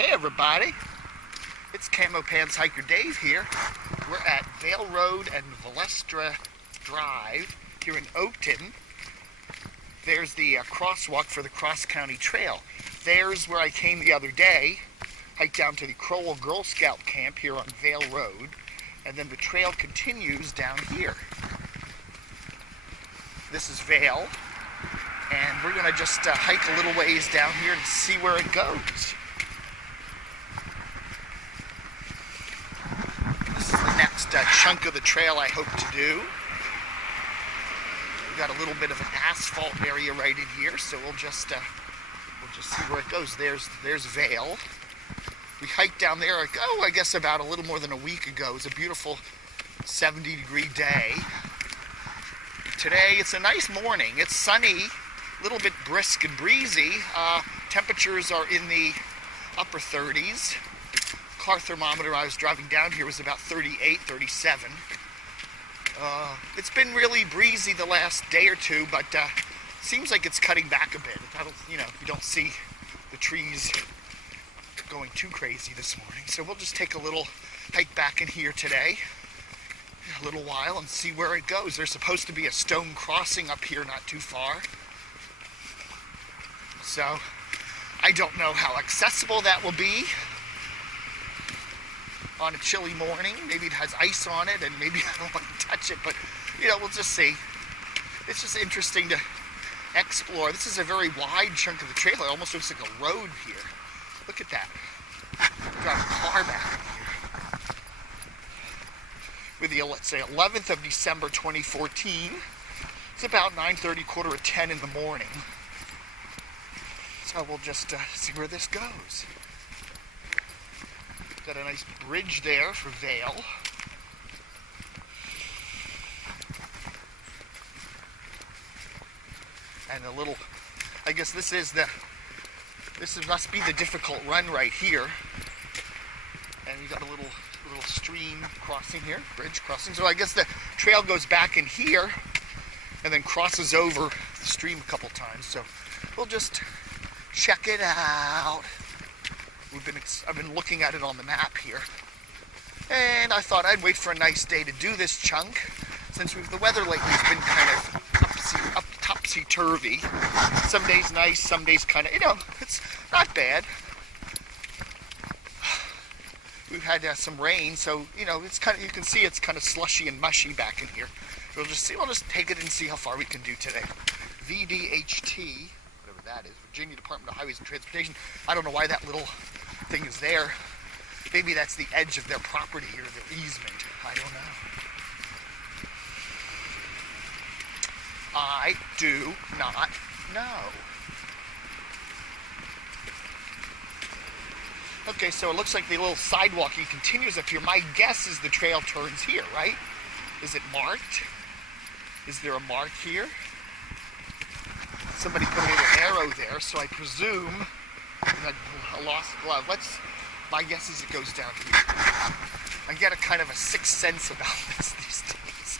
Hey everybody, it's Camo Pants Hiker Dave here. We're at Vale Road and Valestra Drive here in Oakton. There's the crosswalk for the cross-county trail. There's where I came the other day, hiked down to the Crowell Girl Scout camp here on Vale Road, and then the trail continues down here. This is Vale, and we're going to just hike a little ways down here and see where it goes. Next chunk of the trail I hope to do. We've got a little bit of an asphalt area right in here, so we'll just see where it goes. There's Vale. We hiked down there, I guess about a little more than a week ago. It was a beautiful 70-degree day. Today it's a nice morning. It's sunny, a little bit brisk and breezy. Temperatures are in the upper 30s. Car thermometer I was driving down here was about 38, 37. It's been really breezy the last day or two, but seems like it's cutting back a bit. You don't see the trees going too crazy this morning. So we'll just take a little hike back in here today, a little while, and see where it goes. There's supposed to be a stone crossing up here not too far. So I don't know how accessible that will be on a chilly morning. Maybe it has ice on it and maybe I don't want to touch it, but we'll just see. It's just interesting to explore. This is a very wide chunk of the trail. It almost looks like a road here. Look at that. We've got a car back here. With the, let's say, 11th of December 2014. It's about 9:30, quarter of 10 in the morning. So we'll just see where this goes. Got a nice bridge there for Vale. And a little, I guess this must be the difficult run right here. And we got a little stream crossing here, bridge crossing. So I guess the trail goes back in here and then crosses over the stream a couple times. So we'll just check it out. I've been looking at it on the map here, and I thought I'd wait for a nice day to do this chunk, since the weather lately has been kind of topsy-turvy. Some days nice, some days kind of, it's not bad. We've had some rain, so it's kind of, you can see it's kind of slushy and mushy back in here. We'll just take it and see how far we can do today. VDHT. That is Virginia Department of Highways and Transportation. I don't know why that little thing is there. Maybe that's the edge of their property or their easement. I don't know. I do not know. Okay, so it looks like the little sidewalking continues up here. My guess is the trail turns here, right? Is it marked? Is there a mark here? Somebody put a little arrow there, so I presume, I lost glove. My guess is it goes down here. I get a kind of a sixth sense about this these days,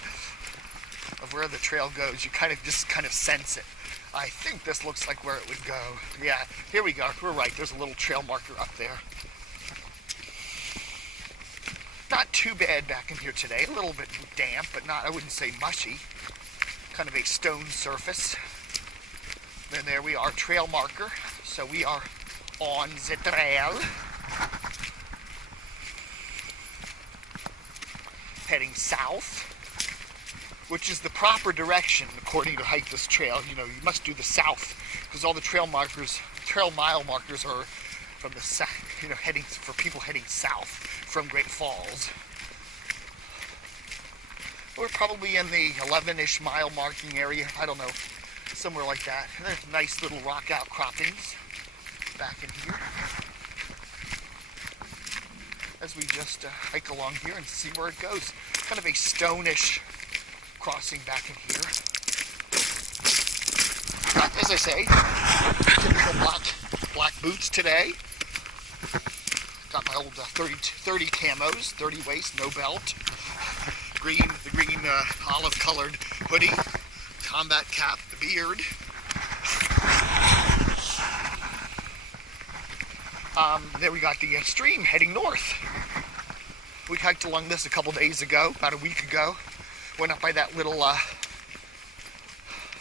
of where the trail goes. You kind of sense it. I think this looks like where it would go. Yeah, here we go. We're right. There's a little trail marker up there. Not too bad back in here today. A little bit damp, but not, I wouldn't say mushy. Kind of a stone surface. Then there we are, trail marker. So we are on the trail. Heading south, which is the proper direction according to hike this trail. You must do the south, because all the trail mile markers are from the south, heading for people heading south from Great Falls. We're probably in the 11-ish mile marking area. I don't know. Somewhere like that. And there's nice little rock outcroppings back in here. As we just hike along here and see where it goes. Kind of a stone-ish crossing back in here. As I say, typical black boots today. Got my old 30 camos, 30 waist, no belt. The green olive-colored hoodie. Combat cap, the beard. There we got the stream heading north. We hiked along this a couple days ago, about a week ago. Went up by that little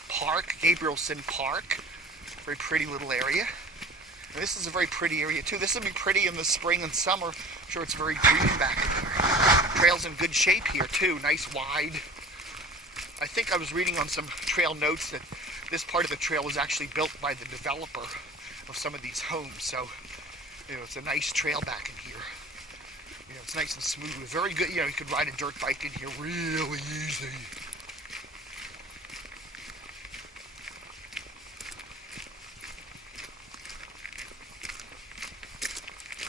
park, Gabrielson Park. Very pretty little area. And this is a very pretty area too. This would be pretty in the spring and summer. I'm sure it's very green back here. Trail's in good shape here too, nice wide. I think I was reading on some trail notes that this part of the trail was actually built by the developer of some of these homes. So, you know, it's a nice trail back in here. You know, it's nice and smooth. Very good. You know, you could ride a dirt bike in here really easy.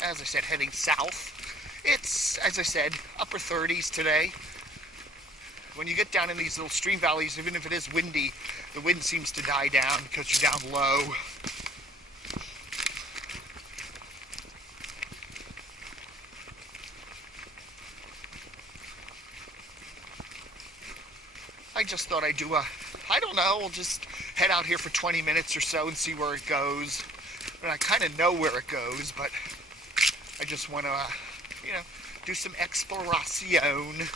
As I said, heading south. It's, as I said, upper 30s today. When you get down in these little stream valleys, even if it is windy, the wind seems to die down because you're down low. I just thought I'd do I don't know, we'll just head out here for 20 minutes or so and see where it goes. And I kind of know where it goes, but I just want to, you know, do some exploration.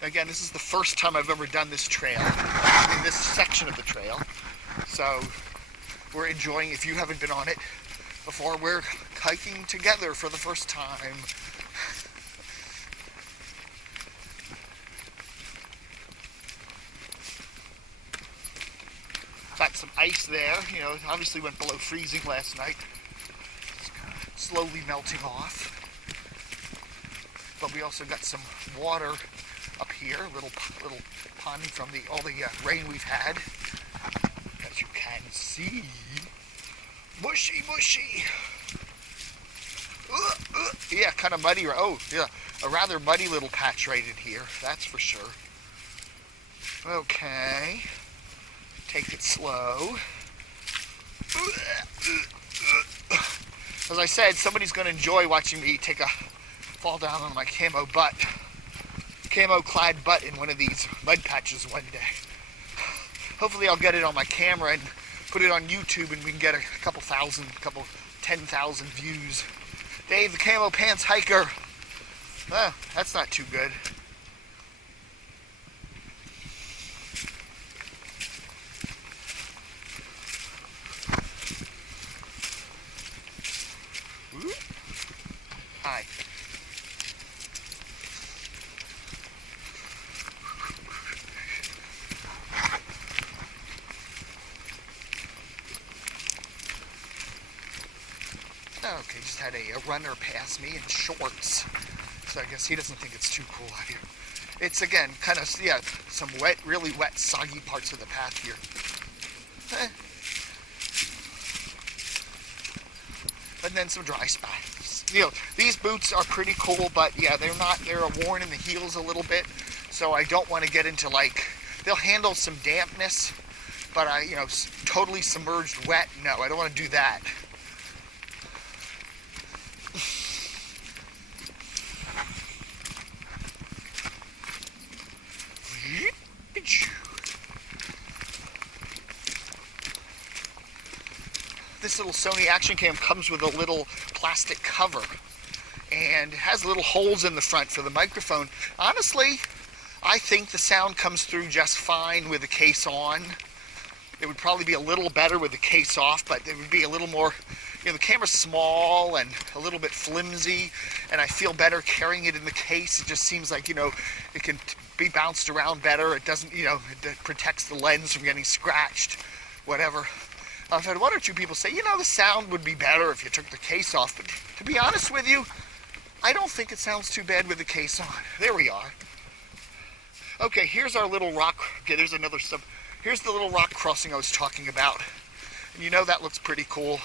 Again, this is the first time I've ever done this trail, in this section of the trail. So we're enjoying, if you haven't been on it before, we're hiking together for the first time. Got some ice there, you know, obviously went below freezing last night. It's slowly melting off. But we also got some water up here, little pond from all the rain we've had. As you can see, mushy. Yeah, kind of muddy. Oh, yeah, a rather muddy little patch right in here, that's for sure. Okay. Take it slow. As I said, somebody's going to enjoy watching me fall down on my camo clad butt in one of these mud patches one day. Hopefully I'll get it on my camera and put it on YouTube and we can get a couple 10,000 views. Dave, the Camo Pants Hiker. Oh, that's not too good. Hi. Okay, just had a runner pass me in shorts, so I guess he doesn't think it's too cool out here. It's, again, kind of, yeah, some wet, really wet, soggy parts of the path here. And then some dry spots. You know, these boots are pretty cool, but yeah, they're worn in the heels a little bit, so I don't want to get into, like, they'll handle some dampness, but you know, totally submerged wet, no, I don't want to do that. This little Sony action cam comes with a little plastic cover and has little holes in the front for the microphone. Honestly, I think the sound comes through just fine with the case on. It would probably be a little better with the case off, but it would be a little more, you know, the camera's small and a little bit flimsy, and I feel better carrying it in the case. It just seems like, you know, it can be bounced around better. It doesn't, you know, it protects the lens from getting scratched, whatever. I've had one or two people say, you know, the sound would be better if you took the case off, but to be honest with you, I don't think it sounds too bad with the case on. There we are. Okay, here's our little rock. Okay, there's another sub. Here's the little rock crossing I was talking about. And you know that looks pretty cool.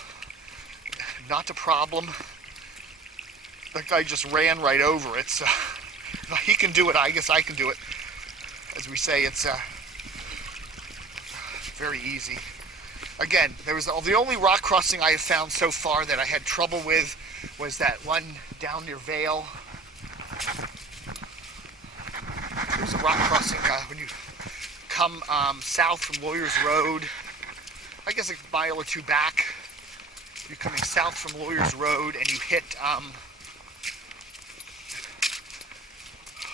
Not a problem. That guy just ran right over it, so he can do it. I guess I can do it. As we say, it's very easy. Again, the only rock crossing I have found so far that I had trouble with was that one down near Vale. There's a rock crossing when you come south from Lawyers Road. I guess a mile or two back. You're coming south from Lawyers Road, and you hit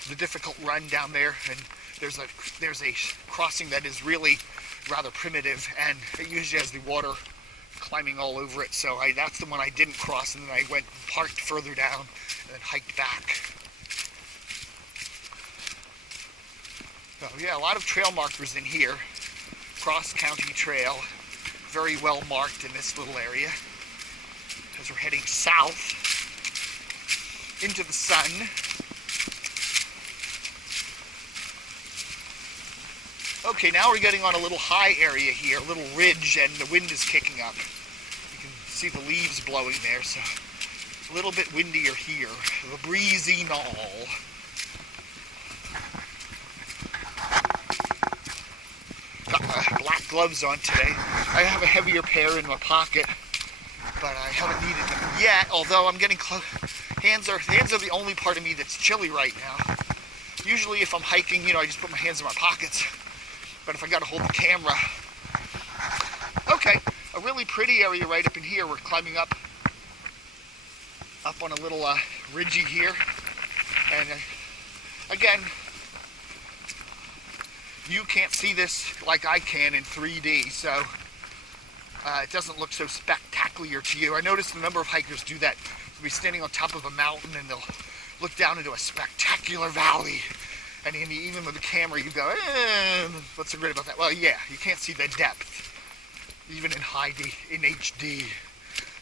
the difficult run down there, and there's a crossing that is really rather primitive, and it usually has the water climbing all over it. So that's the one I didn't cross, and then I went parked further down and then hiked back. So yeah, a lot of trail markers in here. Cross-county trail, very well marked in this little area. As we're heading south into the sun. Okay, now we're getting on a little high area here, a little ridge, and the wind is kicking up. You can see the leaves blowing there, so it's a little bit windier here. The breezy knoll. Got my black gloves on today. I have a heavier pair in my pocket, but I haven't needed them yet, although I'm getting close. Hands are the only part of me that's chilly right now. Usually if I'm hiking, I just put my hands in my pockets. But if I gotta hold the camera. Okay, a really pretty area right up in here. We're climbing up on a little ridgey here. And again, you can't see this like I can in 3D, so it doesn't look so spectacular to you. I noticed a number of hikers do that. They'll be standing on top of a mountain and they'll look down into a spectacular valley. And even with the camera, you go, what's so great about that? Well, yeah, you can't see the depth, even in in HD.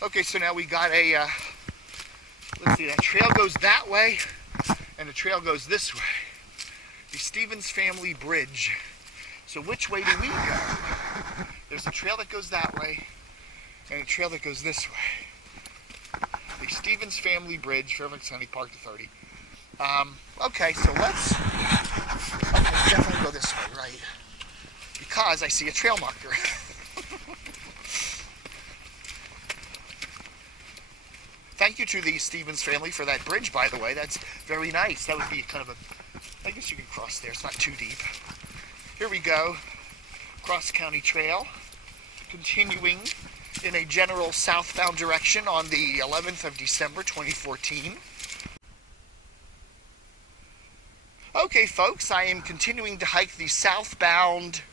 Okay, so now we got a, let's see, that trail goes that way, and the trail goes this way. The Stevens Family Bridge. So which way do we go? There's a trail that goes that way, and a trail that goes this way. The Stevens Family Bridge, Fairfax County Park Authority. Okay, so let's definitely go this way, right? Because I see a trail marker. Thank you to the Stevens family for that bridge, by the way. That's very nice. That would be kind of a, I guess you can cross there. It's not too deep. Here we go. Cross-county trail. Continuing in a general southbound direction on the 11th of December, 2014. Okay, folks, I am continuing to hike the southbound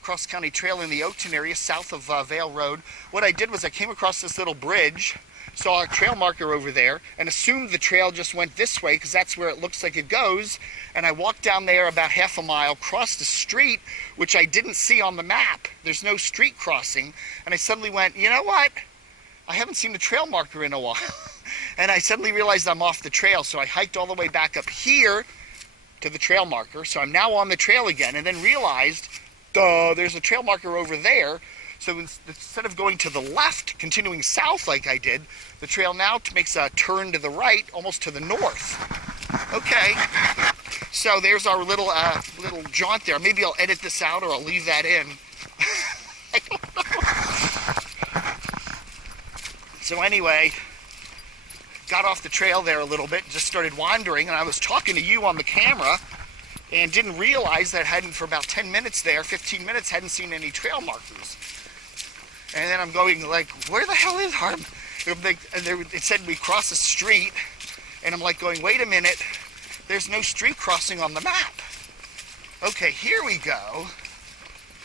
cross-county trail in the Oakton area, south of Vale Road. What I did was I came across this little bridge, saw a trail marker over there, and assumed the trail just went this way because that's where it looks like it goes. And I walked down there about half a mile, crossed the street, which I didn't see on the map. There's no street crossing. And I suddenly went, you know what? I haven't seen the trail marker in a while. And I suddenly realized I'm off the trail, so I hiked all the way back up here to the trail marker, so I'm now on the trail again, and then realized, there's a trail marker over there, so instead of going to the left, continuing south like I did, the trail now makes a turn to the right, almost to the north. Okay, so there's our little jaunt there. Maybe I'll edit this out, or I'll leave that in. I don't know. So anyway, got off the trail there a little bit, just started wandering, and I was talking to you on the camera and didn't realize that I hadn't, for about 10 minutes there, 15 minutes, hadn't seen any trail markers. And then I'm going like, where the hell is Harm? It said we crossed the street, and I'm like going, wait a minute, there's no street crossing on the map. Okay, here we go.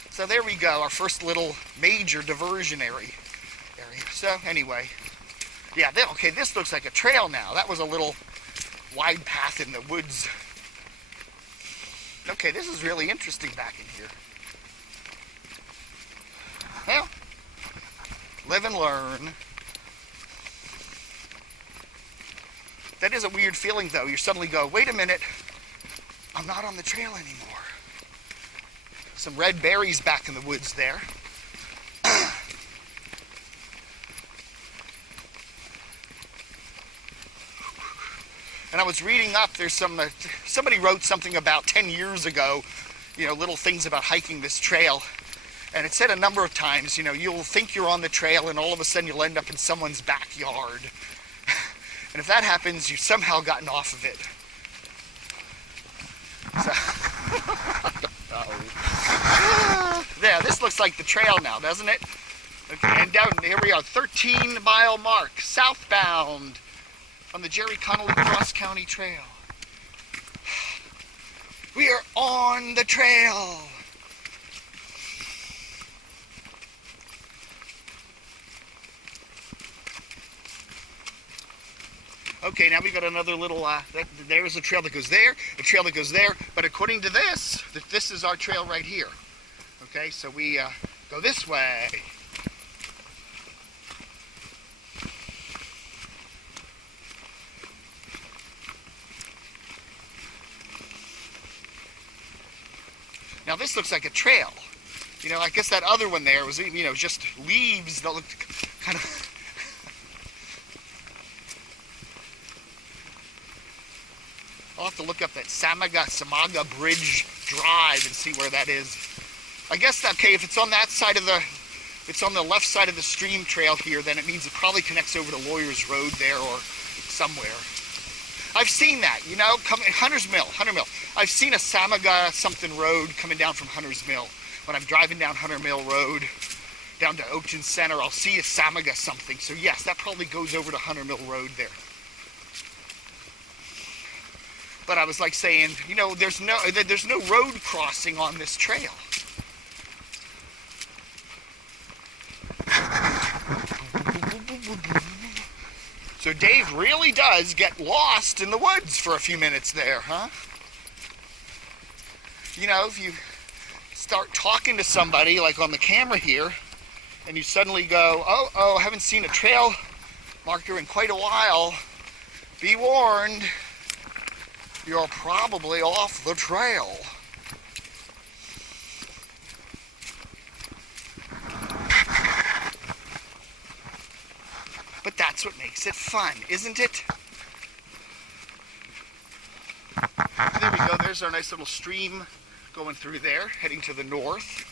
So there we go, our first little major diversion area. So anyway, yeah, okay, this looks like a trail now. That was a little wide path in the woods. Okay, this is really interesting back in here. Well, live and learn. That is a weird feeling, though. You suddenly go, wait a minute, I'm not on the trail anymore. Some red berries back in the woods there. And I was reading up, there's somebody wrote something about 10 years ago, little things about hiking this trail. And it said a number of times, you'll think you're on the trail and all of a sudden you'll end up in someone's backyard. And if that happens, you've somehow gotten off of it. So, there. This looks like the trail now, doesn't it? Okay, and down here we are, 13-mile mark, southbound on the Jerry Connolly Cross County Trail. We are on the trail. Okay, now we got another little, there's a trail that goes there, a trail that goes there, but according to this, this is our trail right here. Okay, so we go this way. Now this looks like a trail. You know, I guess that other one there was, you know, just leaves that looked kind of... I'll have to look up that Samaga Bridge Drive and see where that is. I guess, okay, if it's on that side of the, if it's on the left side of the stream trail here, then it means it probably connects over to Lawyers Road there or somewhere. I've seen that, you know, Hunter's Mill. I've seen a Samaga something road coming down from Hunter's Mill. When I'm driving down Hunter Mill Road, down to Oakton Center, I'll see a Samaga something. So yes, that probably goes over to Hunter Mill Road there. But I was like saying, you know, there's no road crossing on this trail. So Dave really does get lost in the woods for a few minutes there, huh? You know, if you start talking to somebody, like on the camera here, and you suddenly go, oh, I haven't seen a trail marker in quite a while, be warned, you're probably off the trail. But that's what makes it fun, isn't it? There we go, there's our nice little stream going through there, heading to the north.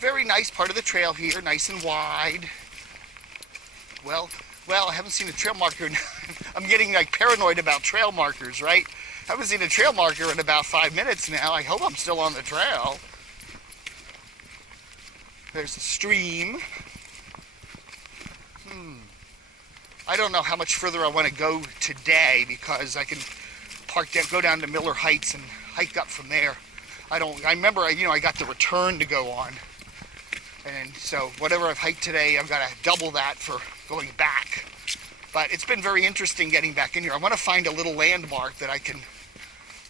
Very nice part of the trail here, nice and wide. Well, I haven't seen a trail marker. I'm getting like paranoid about trail markers, right? I haven't seen a trail marker in about 5 minutes now. I hope I'm still on the trail. There's the stream. I don't know how much further I want to go today because I can go down to Miller Heights and hike up from there. I remember, you know, I got the return to go on. And so whatever I've hiked today, I've got to double that for going back. But it's been very interesting getting back in here. I want to find a little landmark that I can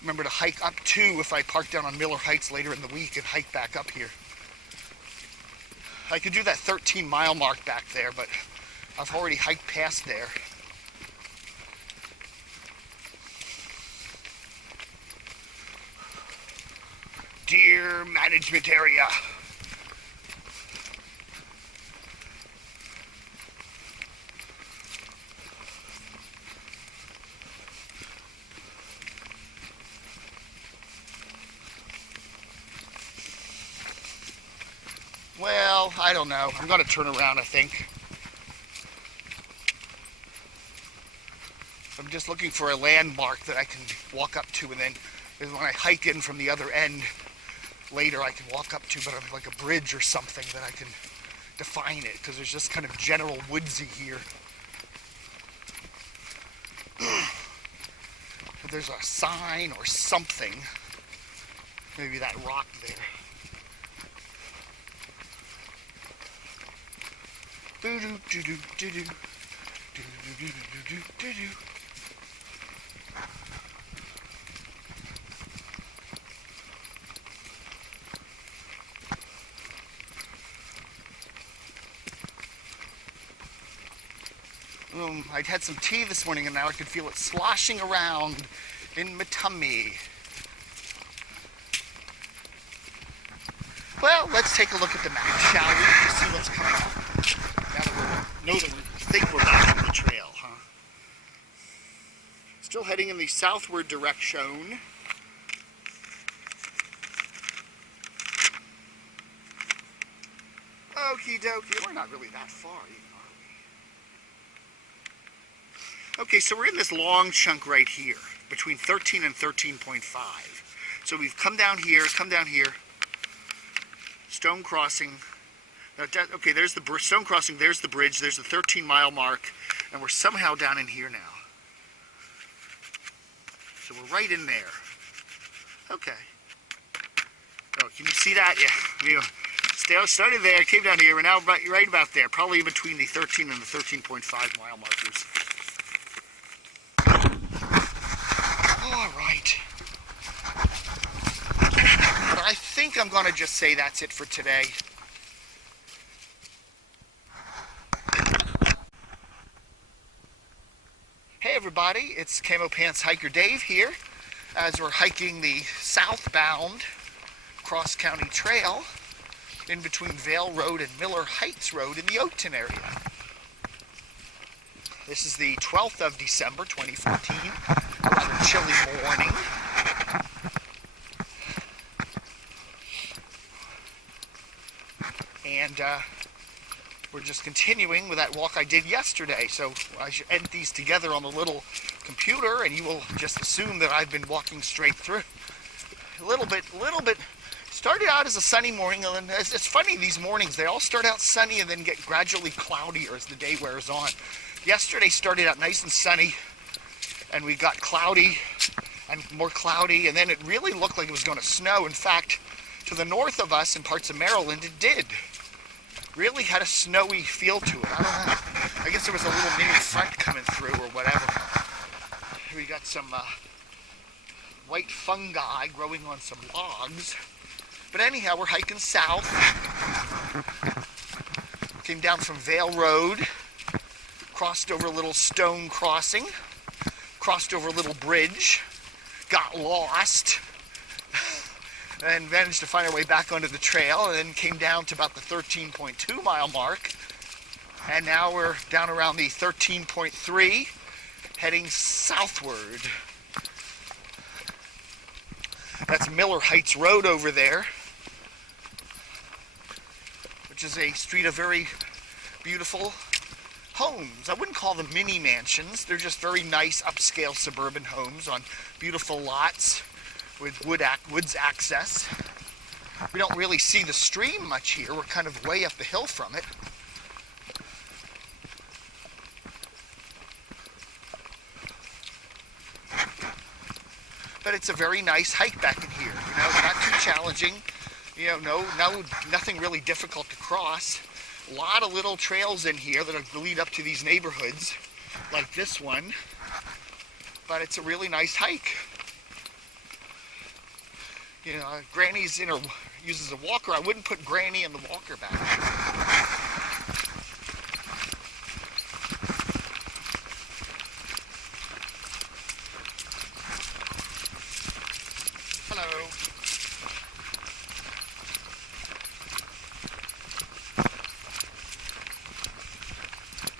remember to hike up to if I park down on Miller Heights later in the week and hike back up here. I could do that 13-mile mark back there, but I've already hiked past there. Deer management area. Well, I don't know. I'm going to turn around, I think. I'm just looking for a landmark that I can walk up to, and then when I hike in from the other end later, I can walk up to, but I'm like a bridge or something that I can define it, because there's just kind of general woodsy here. But there's a sign or something. Maybe that rock there. I'd had some tea this morning and now I could feel it sloshing around in my tummy. Well, let's take a look at the map, shall we, to see what's coming up. Now that we know that we think we're back on the trail, huh? Still heading in the southward direction. Okie dokie, we're not really that far even, are we? Okay, so we're in this long chunk right here, between 13 and 13.5. So we've come down here, stone crossing. Okay, there's the stone crossing, there's the bridge, there's the 13-mile mark, and we're somehow down in here now. So we're right in there. Okay. Oh, can you see that? Yeah. Started there, came down here, we're now right about there, probably in between the 13 and the 13.5 mile markers. All right. But I think I'm going to just say that's it for today. Hey everybody, it's Camo Pants Hiker Dave here as we're hiking the southbound cross-county trail in between Vale Road and Miller Heights Road in the Oakton area. This is the 12th of December 2014, a rather chilly morning. And we're just continuing with that walk I did yesterday. So I should edit these together on the little computer and you will just assume that I've been walking straight through. A little bit. Started out as a sunny morning, and it's funny, these mornings, they all start out sunny and then get gradually cloudier as the day wears on. Yesterday started out nice and sunny, and we got cloudy and more cloudy, and then it really looked like it was going to snow. In fact, to the north of us in parts of Maryland, it did. Really had a snowy feel to it. I don't know. I guess there was a little mini front coming through or whatever. We got some white fungi growing on some logs. But anyhow, we're hiking south. Came down from Vale Road, crossed over a little stone crossing, crossed over a little bridge, got lost, and managed to find our way back onto the trail, and then came down to about the 13.2 mile mark. And now we're down around the 13.3, heading southward. That's Miller Heights Road over there, which is a street of very beautiful homes. I wouldn't call them mini mansions. They're just very nice upscale suburban homes on beautiful lots with woods access. We don't really see the stream much here. We're kind of way up the hill from it. But it's a very nice hike back in here. You know, not too challenging. You know, nothing really difficult to cross. A lot of little trails in here that lead up to these neighborhoods, like this one. But it's a really nice hike. You know, Granny's uses a walker. I wouldn't put Granny in the walker back.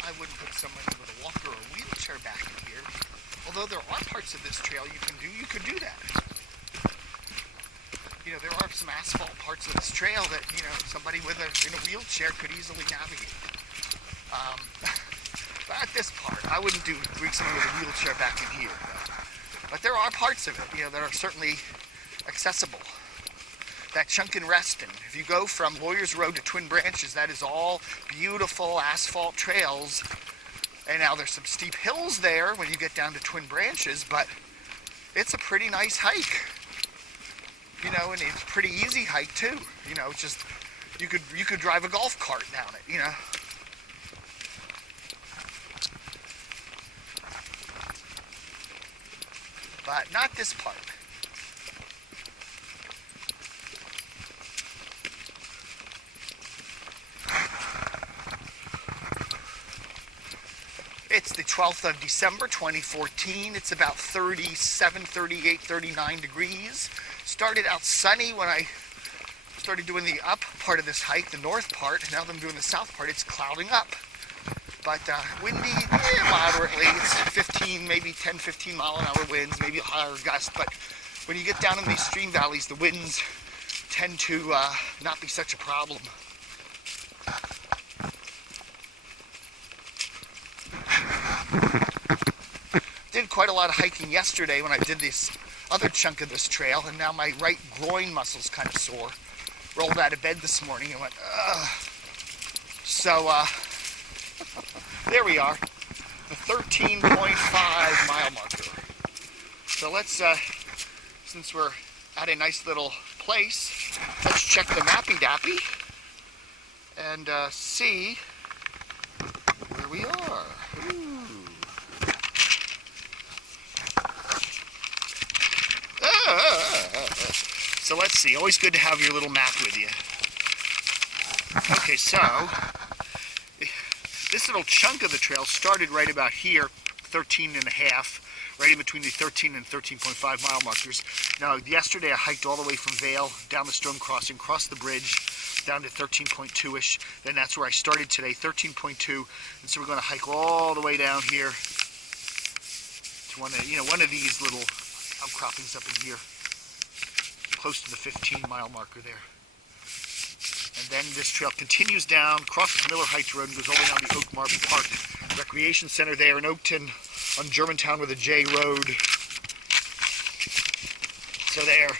I wouldn't put somebody with a walker or a wheelchair back in here. Although there are parts of this trail you could do that. You know, there are some asphalt parts of this trail that, you know, somebody in a wheelchair could easily navigate. But at this part, I wouldn't bring someone with a wheelchair back in here. But there are parts of it, you know, that are certainly accessible. That chunk in Reston, if you go from Lawyers Road to Twin Branches, that is all beautiful asphalt trails. And now there's some steep hills there when you get down to Twin Branches, but it's a pretty nice hike. You know, and it's a pretty easy hike too. You know, it's just you could drive a golf cart down it, you know. But not this part. It's the 12th of December, 2014. It's about 37, 38, 39 degrees. Started out sunny when I started doing the up part of this hike, the north part. Now that I'm doing the south part, it's clouding up. But windy, moderately. It's 15, maybe 10, 15 mile an hour winds, maybe a higher gust. But when you get down in these stream valleys, the winds tend to not be such a problem. Did quite a lot of hiking yesterday when I did this other chunk of this trail, and now my right groin muscle's kind of sore. Rolled out of bed this morning and went, ugh. So, there we are, the 13.5 mile marker. So let's, since we're at a nice little place, let's check the mappy-dappy and see where we are. Ooh. So let's see, always good to have your little map with you. Okay, so this little chunk of the trail started right about here, 13 and a half, right in between the 13 and 13.5 mile markers. Now, yesterday I hiked all the way from Vale down the Stone Crossing, crossed the bridge, down to 13.2-ish. Then that's where I started today, 13.2. And so we're going to hike all the way down here to one of these little outcroppings up in here, close to the 15 mile marker there. And then this trail continues down, crosses Miller Heights Road, and goes all the way down the Oakton Park Recreation Center there in Oakton on Germantown with a J Road. So there.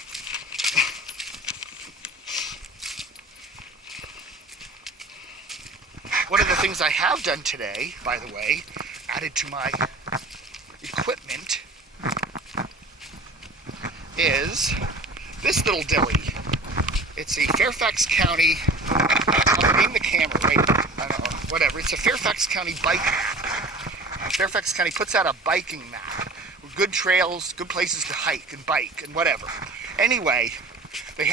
One of the things I have done today, by the way, added to my equipment, is this little dilly. It's a Fairfax County, I'll name the camera, right? I don't know, whatever. It's a Fairfax County bike. Fairfax County puts out a biking map with good trails, good places to hike and bike and whatever. Anyway, they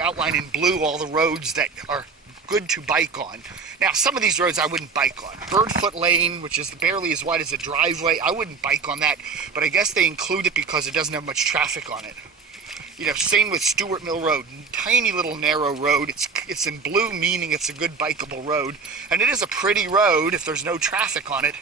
outline in blue all the roads that are good to bike on. Now, some of these roads I wouldn't bike on. Birdfoot Lane, which is barely as wide as a driveway, I wouldn't bike on that, but I guess they include it because it doesn't have much traffic on it. You know, same with Stewart Mill Road, tiny little narrow road. It's in blue, meaning it's a good bikeable road, and it is a pretty road if there's no traffic on it.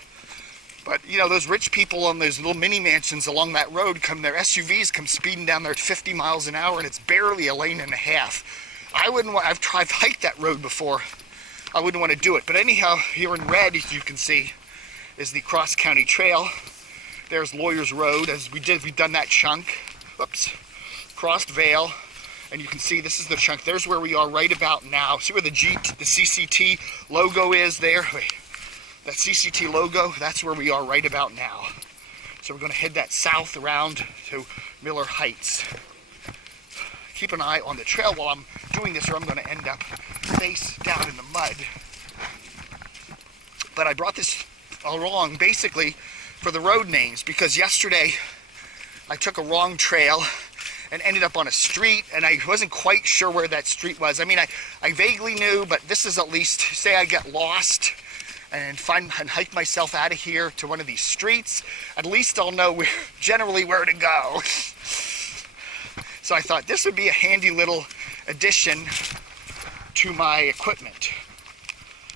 But you know, those rich people on those little mini mansions along that road their SUVs come speeding down there at 50 miles an hour, and it's barely a lane and a half. I've hiked that road before. I wouldn't want to do it. But anyhow, here in red, as you can see, is the Cross County Trail. There's Lawyers Road, as we've done that chunk. Whoops. Crossed Vale, and you can see this is the chunk. There's where we are right about now. See where the CCT logo is there? Wait, that CCT logo, that's where we are right about now. So we're going to head that south around to Miller Heights. Keep an eye on the trail while I'm doing this, or I'm going to end up face down in the mud. But I brought this along basically for the road names, because yesterday I took a wrong trail and ended up on a street, and I wasn't quite sure where that street was. I mean, I vaguely knew, but this is at least, say I get lost and hike myself out of here to one of these streets, at least I'll know generally where to go. So I thought this would be a handy little addition to my equipment.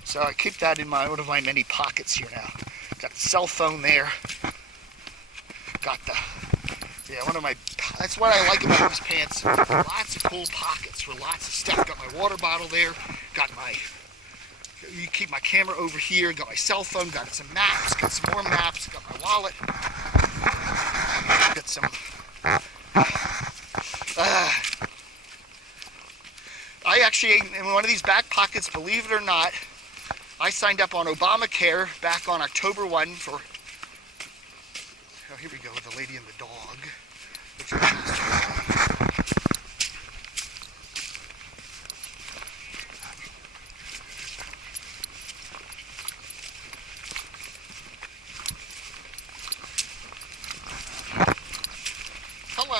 So I keep that in one of my many pockets here now. Got the cell phone there. Got the, that's what I like about these pants. Lots of cool pockets for lots of stuff. Got my water bottle there. You keep my camera over here. Got my cell phone. Got some maps. Got some more maps. Got my wallet. Got some. I actually, in one of these back pockets, believe it or not, I signed up on Obamacare back on October 1 for. Oh, here we go with the lady and the dog. Hello.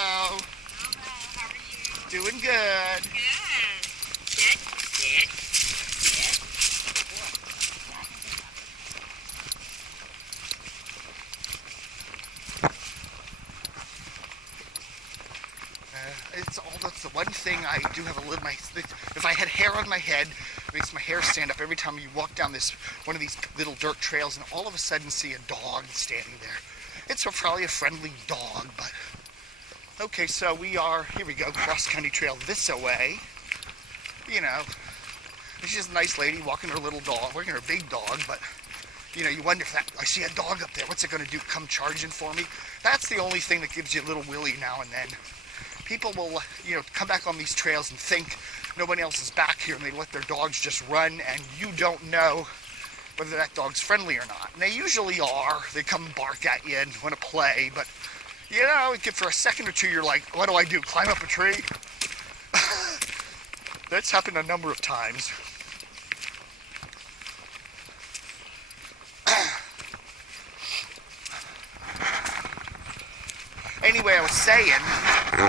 Hello, how are you? Doing good. Good. Sit. thing I do have a little, if I had hair on my head, it makes my hair stand up every time you walk down one of these little dirt trails and all of a sudden see a dog standing there. It's probably a friendly dog, but okay, so here we go, cross-country trail this away. You know, she's just a nice lady walking her little dog, walking her big dog, but you know, you wonder if I see a dog up there, what's it going to do, come charging for me? That's the only thing that gives you a little willy now and then. People will, you know, come back on these trails and think nobody else is back here, and they let their dogs just run, and you don't know whether that dog's friendly or not. And they usually are. They come and bark at you and want to play, but, you know, for a second or two, you're like, what do I do, climb up a tree? That's happened a number of times. Anyway, I was saying,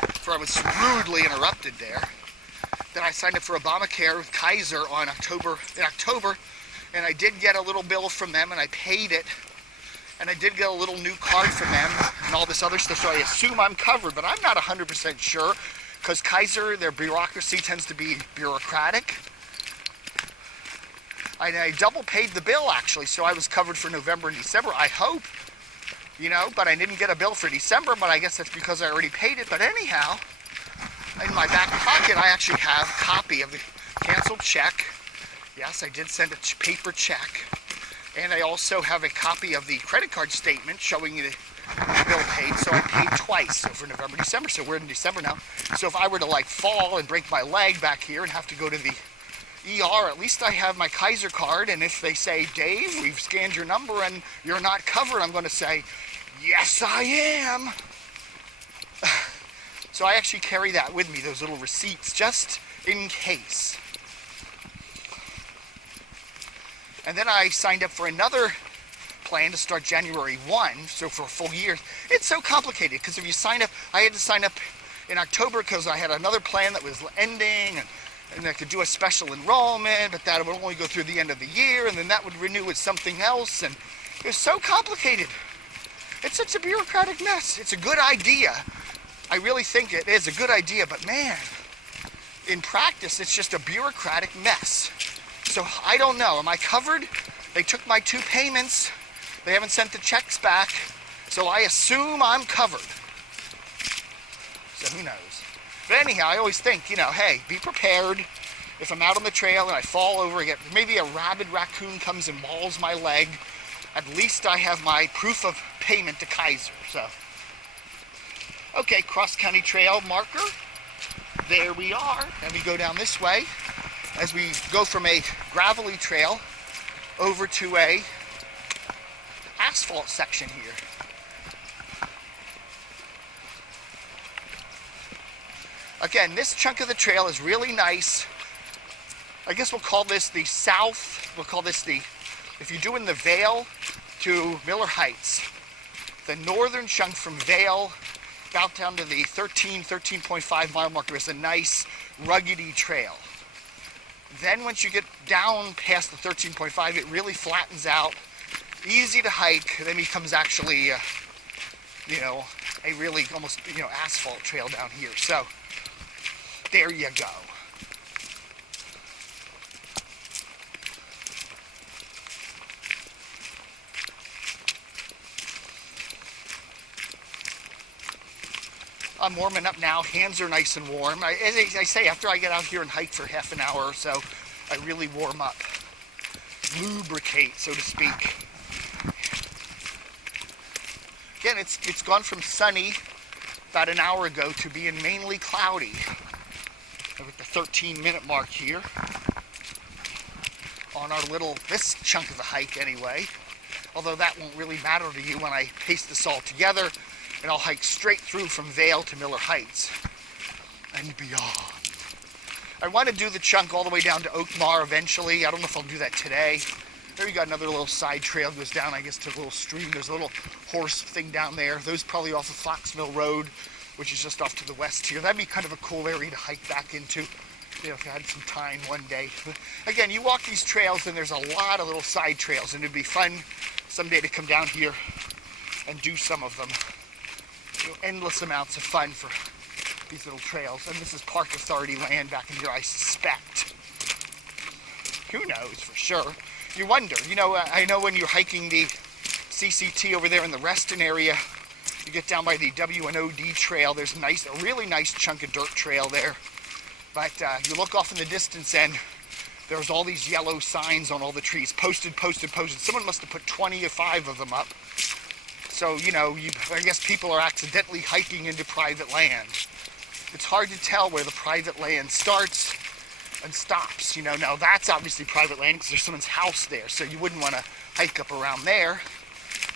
before I was rudely interrupted there, that I signed up for Obamacare with Kaiser in October, and I did get a little bill from them, and I paid it, and I did get a little new card from them, and all this other stuff, so I assume I'm covered, but I'm not 100% sure, because Kaiser, their bureaucracy tends to be bureaucratic. I double paid the bill, actually, so I was covered for November and December, I hope. You know, but I didn't get a bill for December, but I guess that's because I already paid it. But anyhow, in my back pocket, I actually have a copy of the canceled check. Yes, I did send a paper check. And I also have a copy of the credit card statement showing the bill paid. So I paid twice, so for November, December. So we're in December now. So if I were to like fall and break my leg back here and have to go to the ER, at least I have my Kaiser card, and if they say, Dave, we've scanned your number and you're not covered, I'm going to say, yes, I am. So I actually carry that with me, those little receipts, just in case. And then I signed up for another plan to start January 1, so for a full year. It's so complicated, because if you sign up, I had to sign up in October because I had another plan that was ending, and I could do a special enrollment, but that would only go through the end of the year, and then that would renew with something else, and it was so complicated. It's such a bureaucratic mess. It's a good idea. I really think it is a good idea, but man, in practice, it's just a bureaucratic mess. So I don't know. Am I covered? They took my 2 payments. They haven't sent the checks back, so I assume I'm covered. So who knows? But anyhow, I always think, you know, hey, be prepared. If I'm out on the trail and I fall over, maybe a rabid raccoon comes and mauls my leg, at least I have my proof of payment to Kaiser. So, okay, cross-county trail marker. There we are. And we go down this way as we go from a gravelly trail over to a asphalt section here. Again, this chunk of the trail is really nice. I guess we'll call this the south, we'll call this the, if you're doing the Vale to Miller Heights, the northern chunk from Vale out down to the 13.5 mile marker is a nice ruggedy trail. Then once you get down past the 13.5, it really flattens out, easy to hike, then becomes actually, you know, a really almost, you know, asphalt trail down here. So, there you go. I'm warming up now. Hands are nice and warm. As I say, after I get out here and hike for half an hour or so, I really warm up. Lubricate, so to speak. Again, it's gone from sunny about an hour ago to being mainly cloudy. With the 13-minute mark here on our this chunk of the hike anyway. Although that won't really matter to you when I paste this all together, and I'll hike straight through from Vale to Miller Heights and beyond. I want to do the chunk all the way down to Oakton eventually. I don't know if I'll do that today. There we got another little side trail goes down, I guess, to a little stream. There's a little horse thing down there. Those probably off of Vale Road, which is just off to the west here. That'd be kind of a cool area to hike back into, you know, if you had some time one day. Again, you walk these trails and there's a lot of little side trails, and it'd be fun someday to come down here and do some of them. You know, endless amounts of fun for these little trails. And this is Park Authority land back in here, I suspect. Who knows for sure? You wonder. You know, I know when you're hiking the CCT over there in the Reston area, you get down by the W&OD trail, there's a really nice chunk of dirt trail there. But you look off in the distance and there's all these yellow signs on all the trees. Posted. Someone must have put 25 of them up. So, you know, I guess people are accidentally hiking into private land. It's hard to tell where the private land starts and stops. You know, now that's obviously private land because there's someone's house there, so you wouldn't want to hike up around there.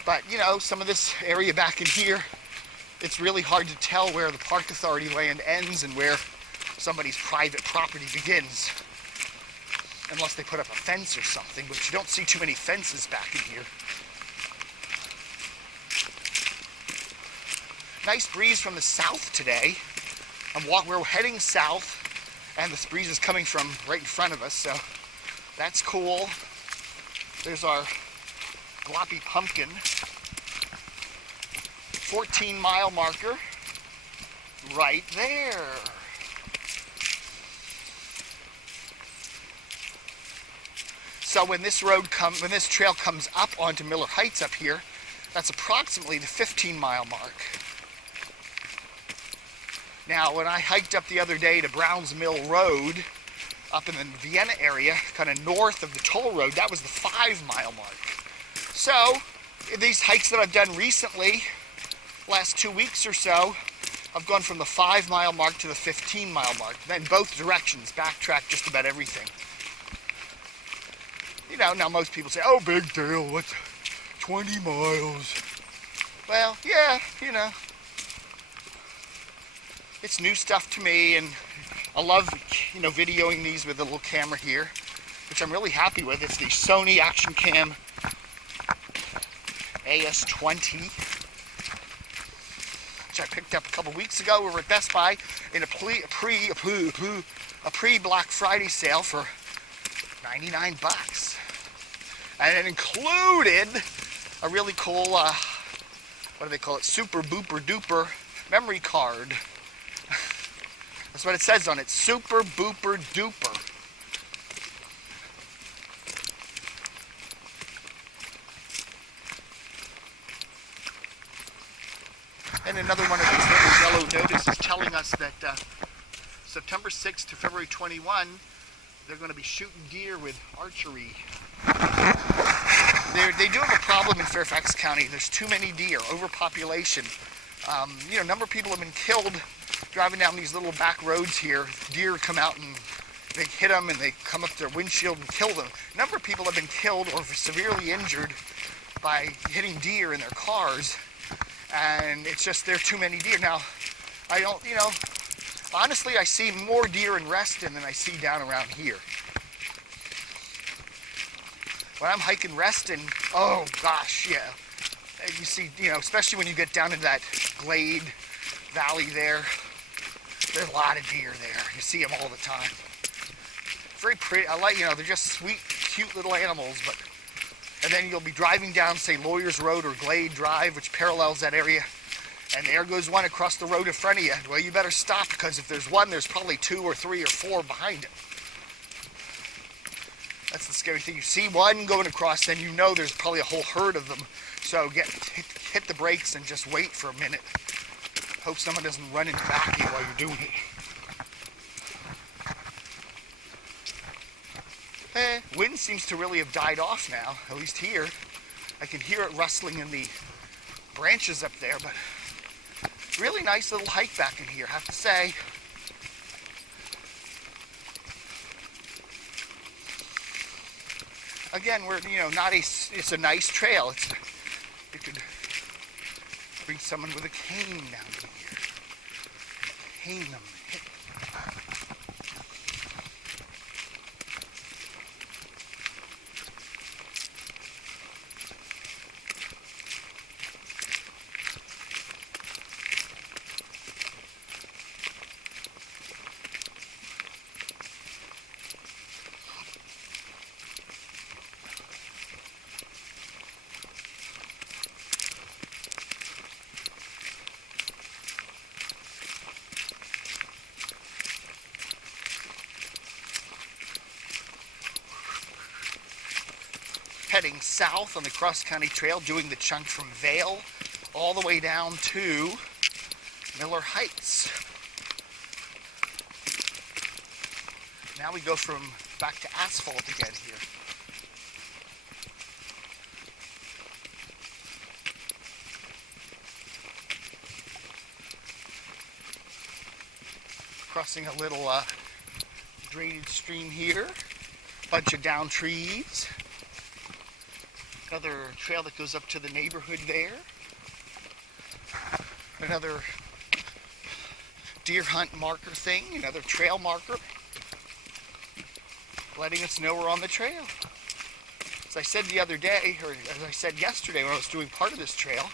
But, you know, some of this area back in here, it's really hard to tell where the Park Authority land ends and where somebody's private property begins. Unless they put up a fence or something, but you don't see too many fences back in here. Nice breeze from the south today. We're heading south, and this breeze is coming from right in front of us, so that's cool. There's our gloppy pumpkin. 14-mile marker right there. So when this trail comes up onto Miller Heights up here, that's approximately the 15-mile mark. Now, when I hiked up the other day to Browns Mill Road, up in the Vienna area, kind of north of the toll road, that was the 5-mile mark. So, these hikes that I've done recently, last 2 weeks or so, I've gone from the 5-mile mark to the 15-mile mark. In both directions, backtrack just about everything. You know, now most people say, oh, big deal, what's 20 miles? Well, yeah, you know. It's new stuff to me, and I love, you know, videoing these with a little camera here, which I'm really happy with. It's the Sony Action Cam AS20, which I picked up a couple weeks ago over at Best Buy in a pre-Black Friday sale for 99 bucks. And it included a really cool, what do they call it, super booper duper memory card. That's what it says on it, super booper duper. And another one of these little yellow notices telling us that September 6th to February 21, they're going to be shooting deer with archery. They do have a problem in Fairfax County. There's too many deer, overpopulation. You know, a number of people have been killed driving down these little back roads here. Deer come out and they hit them and they come up their windshield and kill them. A number of people have been killed or severely injured by hitting deer in their cars. And it's just, there are too many deer. Now, I don't, you know, honestly, I see more deer in Reston than I see down around here. When I'm hiking Reston, oh gosh, yeah. You see, you know, especially when you get down into that glade valley there, there's a lot of deer there. You see them all the time. Very pretty. I like, you know, they're just sweet, cute little animals, but, and then you'll be driving down, say, Lawyers Road or Glade Drive, which parallels that area, and there goes one across the road in front of you. Well, you better stop, because if there's one, there's probably 2 or 3 or 4 behind it. That's the scary thing. You see one going across, then you know there's probably a whole herd of them. So hit the brakes and just wait for a minute. Hope someone doesn't run in the back of you while you're doing it. Wind seems to really have died off now, at least here. I can hear it rustling in the branches up there, but really nice little hike back in here, I have to say. Again, we're, you know, it's a nice trail. You could bring someone with a cane down here. Cane them. heading south on the cross-country trail, doing the chunk from Vale all the way down to Miller Heights. Now we go from back to asphalt again here. Crossing a little drainage stream here. Bunch of down trees. Another trail that goes up to the neighborhood there. Another deer hunt marker thing, another trail marker, letting us know we're on the trail. As I said the other day, or as I said yesterday when I was doing part of this trail,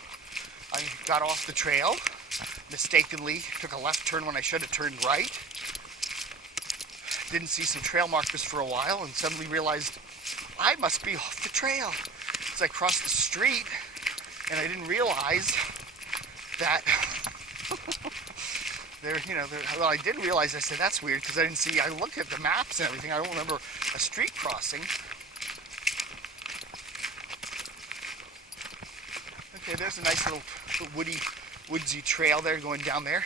I got off the trail, mistakenly took a left turn when I should have turned right. Didn't see some trail markers for a while and suddenly realized I must be off the trail. As I crossed the street and I didn't realize that well, I did realize, I said, that's weird, because I didn't see, I look at the maps and everything, I don't remember a street crossing. Okay, there's a nice little woodsy trail there going down there.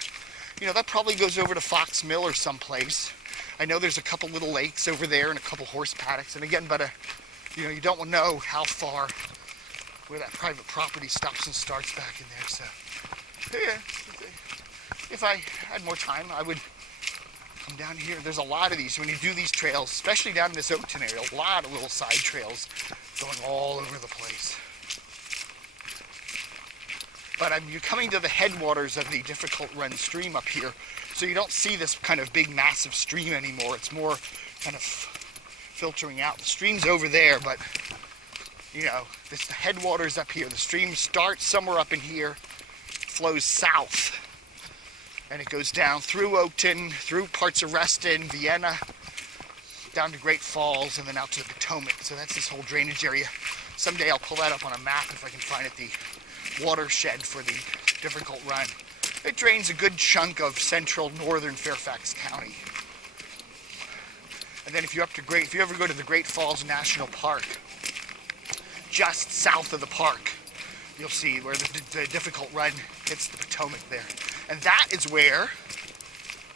You know, that probably goes over to Fox Mill or someplace. I know there's a couple little lakes over there and a couple horse paddocks, and again, but you know, you don't know how far, where that private property stops and starts back in there, so. Yeah, if I had more time, I would come down here. There's a lot of these. When you do these trails, especially down in this Oakton area, a lot of little side trails going all over the place. But you're coming to the headwaters of the difficult run stream up here, so you don't see this kind of big, massive stream anymore. It's more kind of filtering out. The stream's over there, but, you know, it's the headwaters up here. The stream starts somewhere up in here, flows south, and it goes down through Oakton, through parts of Reston, Vienna, down to Great Falls, and then out to the Potomac. So that's this whole drainage area. Someday I'll pull that up on a map if I can find it, the watershed for the difficult run. It drains a good chunk of central northern Fairfax County. And then if you ever go to the Great Falls National Park, just south of the park, you'll see where the difficult run hits the Potomac there. And that is where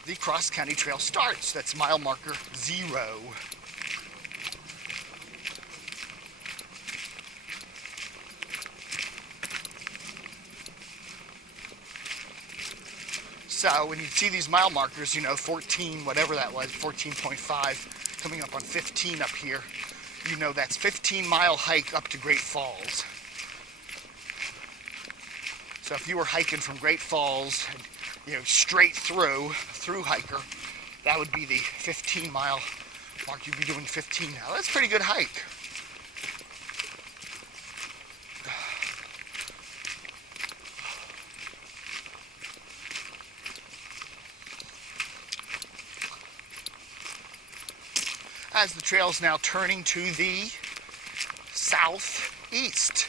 the cross-country trail starts. That's mile marker 0. So when you see these mile markers, you know, 14, whatever that was, 14.5, coming up on 15 up here, you know that's 15-mile hike up to Great Falls. So if you were hiking from Great Falls, you know, straight through hiker, that would be the 15-mile mark. You'd be doing 15 now. That's a pretty good hike. As the trail is now turning to the southeast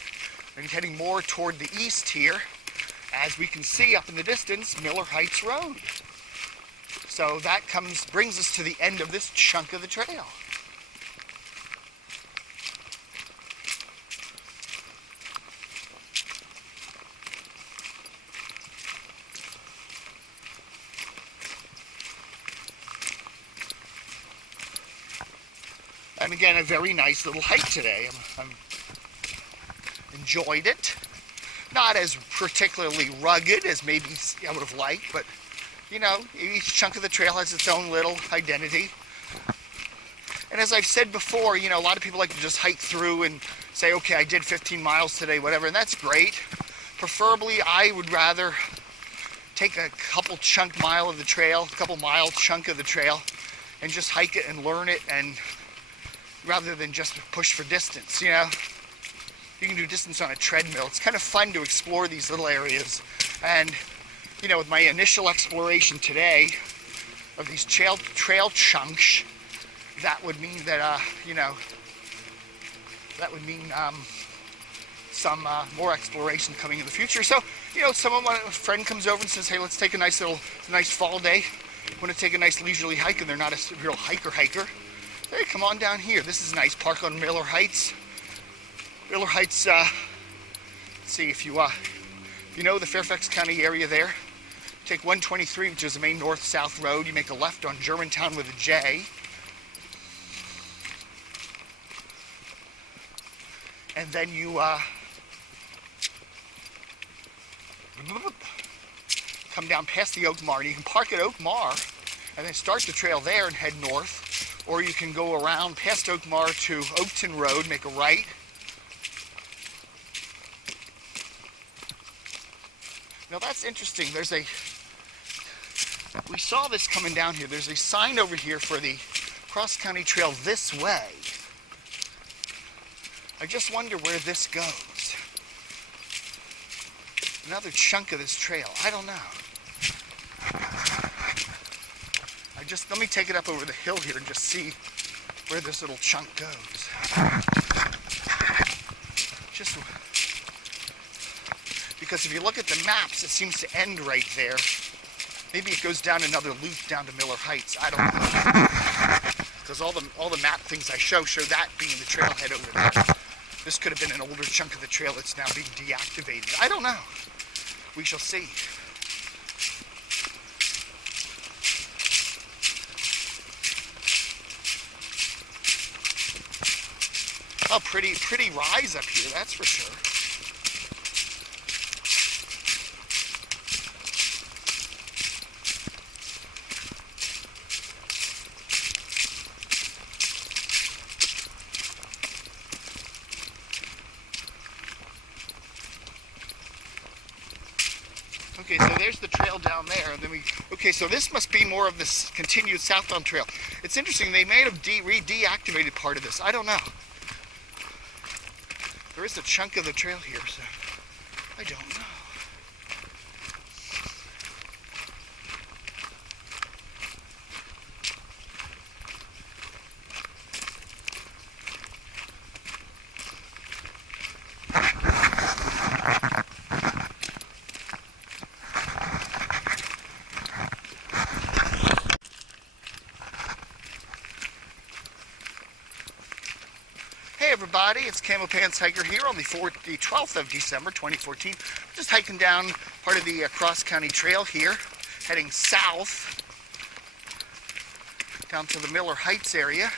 and heading more toward the east here, as we can see up in the distance, Miller Heights Road. So that brings us to the end of this chunk of the trail. And again, a very nice little hike today. I'm enjoyed it. Not as particularly rugged as maybe I would have liked, but you know, each chunk of the trail has its own little identity. And as I've said before, you know, a lot of people like to just hike through and say, okay, I did 15 miles today, whatever, and that's great. Preferably, I would rather take a couple mile chunk of the trail and just hike it and learn it, and rather than just push for distance, you know. You can do distance on a treadmill. It's kind of fun to explore these little areas. And, you know, with my initial exploration today of these trail chunks, that would mean that, you know, that would mean some more exploration coming in the future. So, you know, a friend comes over and says, hey, let's take a nice fall day. I want to take a nice leisurely hike, and they're not a real hiker. Hey, come on down here. This is nice. Park on Miller Heights. Miller Heights, let's see, if you know the Fairfax County area there, take 123, which is the main north-south road. You make a left on Germantown with a J. And then you come down past the Oakmar, and you can park at Oakmar and then start the trail there and head north. Or you can go around past Oakmar to Oakton Road, make a right. Now that's interesting. We saw this coming down here. There's a sign over here for the cross-country trail this way. I just wonder where this goes. Another chunk of this trail. I don't know. Let me take it up over the hill here and just see where this little chunk goes. Just because if you look at the maps, it seems to end right there. Maybe it goes down another loop down to Miller Heights. I don't know. Because all the map things I show that being the trailhead over there. This could have been an older chunk of the trail that's now being deactivated. I don't know. We shall see. Oh, pretty rise up here, that's for sure. Okay, so there's the trail down there, and then okay, so this must be more of this continued southbound trail. It's interesting, they may have deactivated part of this. I don't know. There is a chunk of the trail here, so I don't know. Hey everybody, it's Camo Pants Hiker here on the 12th of December 2014. Just hiking down part of the cross-country trail here, heading south down to the Miller Heights area.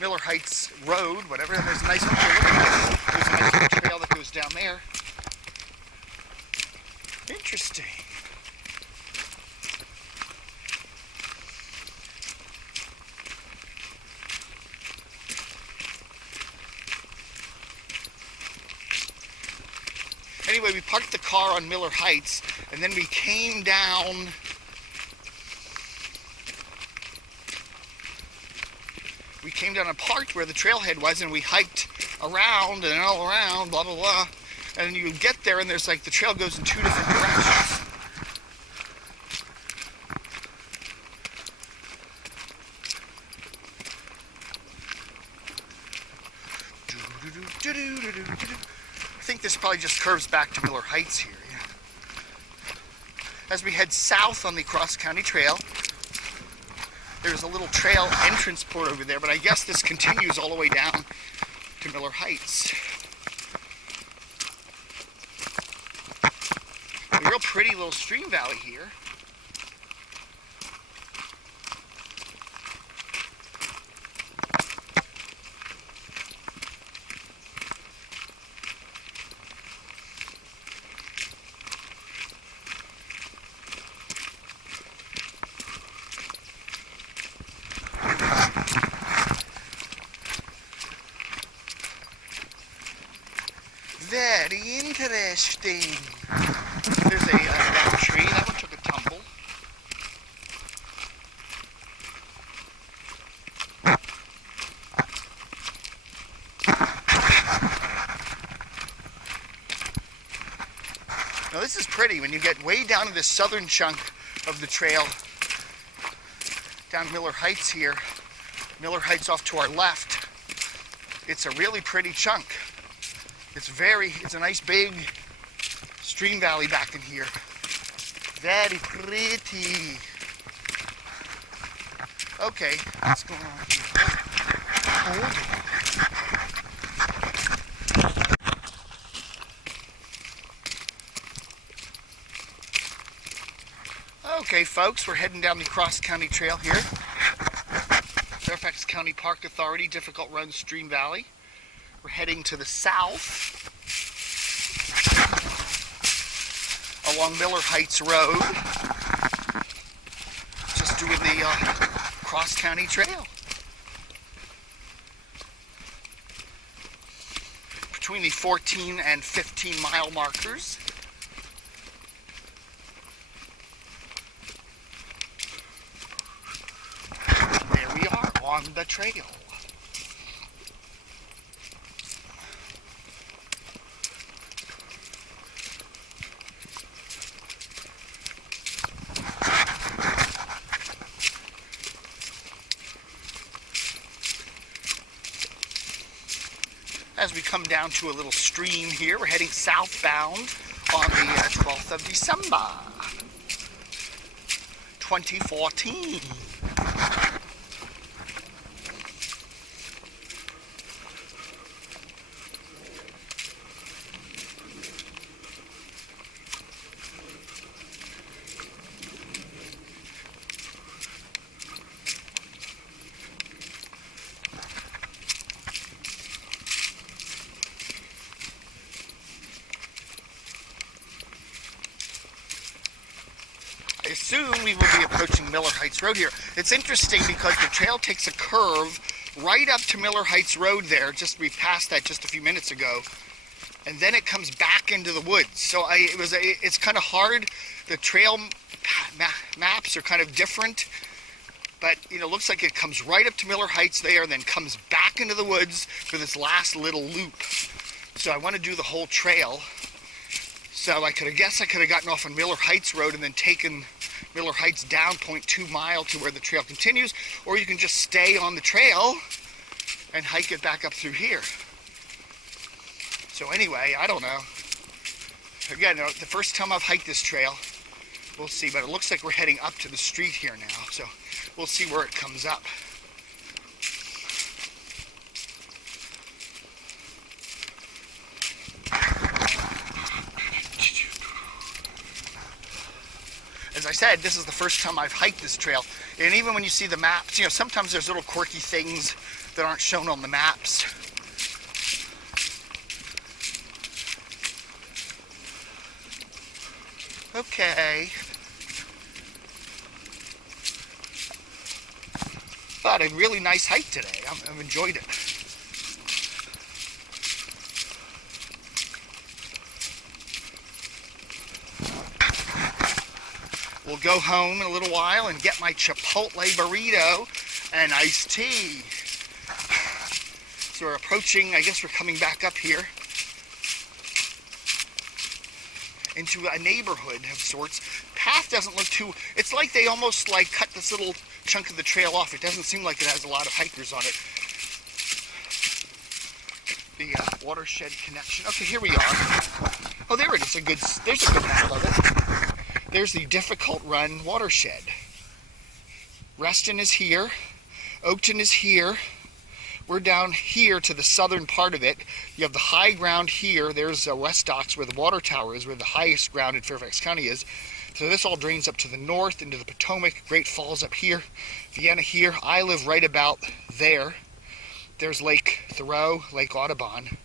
Miller Heights Road, whatever, and there's a nice little trail that goes down there. Interesting. Anyway, we parked the car on Miller Heights, and then we came down and parked where the trailhead was, and we hiked around and all around, blah, blah, blah. And you get there, and there's like, the trail goes in two different directions. I think this probably just curves back to Miller Heights here. Yeah. As we head south on the cross-country trail, there's a little trail entrance port over there, but I guess this continues all the way down to Miller Heights. A real pretty little stream valley here. Very interesting. There's a down tree. That one took a tumble. Now this is pretty when you get way down to this southern chunk of the trail. Down Miller Heights here. Miller Heights off to our left. It's a really pretty chunk. It's a nice big stream valley back in here. Very pretty. Okay, what's going on here? Okay, folks, we're heading down the cross-county trail here. Fairfax County Park Authority, Difficult Run, Stream Valley. We're heading to the south along Miller Heights Road. Just doing the cross-county trail. Between the 14 and 15 mile markers. There we are on the trail. As we come down to a little stream here, we're heading southbound on the 12th of December, 2014. I assume we will be approaching Miller Heights Road here. It's interesting because the trail takes a curve right up to Miller Heights Road there. We passed that just a few minutes ago. And then it comes back into the woods. So it's kind of hard. The trail maps are kind of different. But, you know, it looks like it comes right up to Miller Heights there and then comes back into the woods for this last little loop. So I want to do the whole trail. So I guess I could have gotten off on Miller Heights Road and then taken Miller Heights down 0.2 mile to where the trail continues, or you can just stay on the trail and hike it back up through here. So anyway, I don't know. Again, the first time I've hiked this trail, we'll see, but it looks like we're heading up to the street here now, so we'll see where it comes up. As I said, this is the first time I've hiked this trail. And even when you see the maps, you know, sometimes there's little quirky things that aren't shown on the maps. Okay. But a really nice hike today. I've enjoyed it. We'll go home in a little while and get my Chipotle burrito and iced tea. So we're approaching, I guess we're coming back up here into a neighborhood of sorts. Path doesn't look too, it's like they almost like cut this little chunk of the trail off. It doesn't seem like it has a lot of hikers on it. The watershed connection. Okay, here we are. Oh, there it is. There's a good map of it. There's the Difficult Run watershed. Reston is here. Oakton is here. We're down here to the southern part of it. You have the high ground here. There's West Docks where the water tower is, where the highest ground in Fairfax County is. So this all drains up to the north into the Potomac. Great Falls up here. Vienna here. I live right about there. There's Lake Thoreau, Lake Audubon.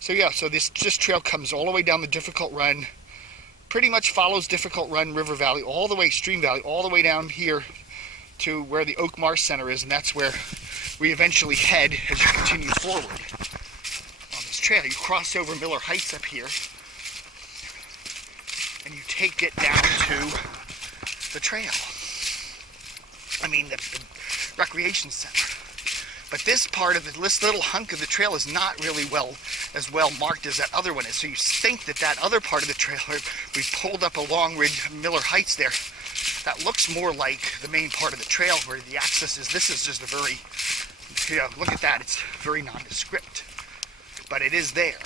So yeah, so this trail comes all the way down the Difficult Run. Pretty much follows Difficult Run, River Valley, all the way, Stream Valley, all the way down here to where the Oak Marsh Center is, and that's where we eventually head as you continue forward on this trail. You cross over Miller Heights up here, and you take it down to the trail. I mean, the recreation center. But this part of it, this little hunk of the trail is not really as well marked as that other one is. So you think that other part of the trail, we pulled up along Miller Heights there, that looks more like the main part of the trail where the access is. This is just a very, you know, look at that. It's very nondescript, but it is there.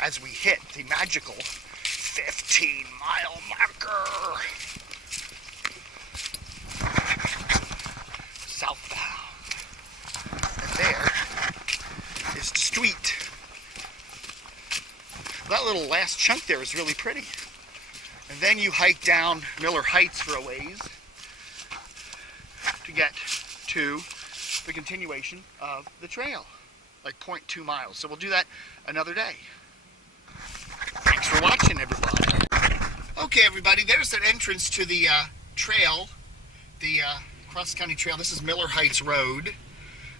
As we hit the magical 15-mile marker. Southbound. And there is the street. That little last chunk there is really pretty. And then you hike down Miller Heights for a ways to get to the continuation of the trail, like 0.2 miles. So we'll do that another day. Thanks for watching, everybody. Okay, everybody, there's an entrance to the trail, the cross-country trail. This is Miller Heights Road,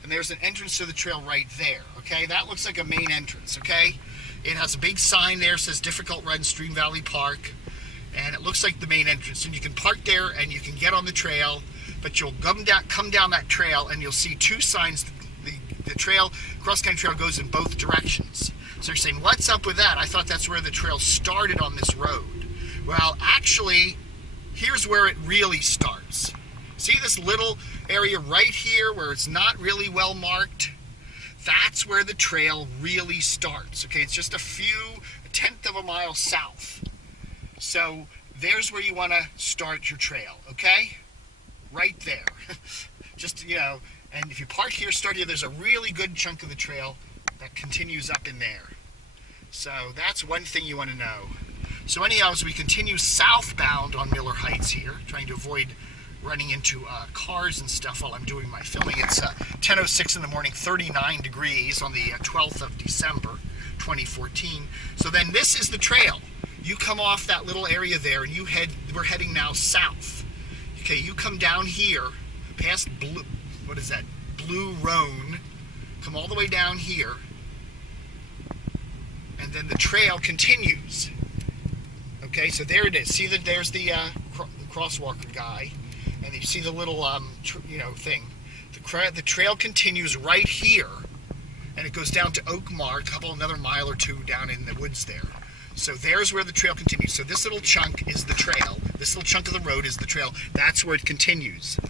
and there's an entrance to the trail right there, okay? That looks like a main entrance, okay? It has a big sign there, says Difficult Run, Stream Valley Park, and it looks like the main entrance. And you can park there and you can get on the trail, but you'll come down that trail and you'll see two signs. The trail, cross-country trail, goes in both directions. So you're saying, what's up with that? I thought that's where the trail started on this road. Well, actually, here's where it really starts. See this little area right here where it's not really well marked? That's where the trail really starts. Okay, it's just a tenth of a mile south. So there's where you want to start your trail, okay? Right there. Just, you know, and if you park here, start here, there's a really good chunk of the trail that continues up in there. So that's one thing you want to know. So anyhow, as we continue southbound on Miller Heights here, trying to avoid running into cars and stuff while I'm doing my filming. It's 10:06 in the morning, 39 degrees on the 12th of December, 2014. So then this is the trail. You come off that little area there and we're heading now south. Okay, you come down here, past Blue Roan, come all the way down here, and then the trail continues. Okay, so there it is. See that there's the crosswalker guy, and you see the little thing. The trail continues right here, and it goes down to Oakmar, another mile or two down in the woods there. So there's where the trail continues. So this little chunk is the trail. This little chunk of the road is the trail. That's where it continues.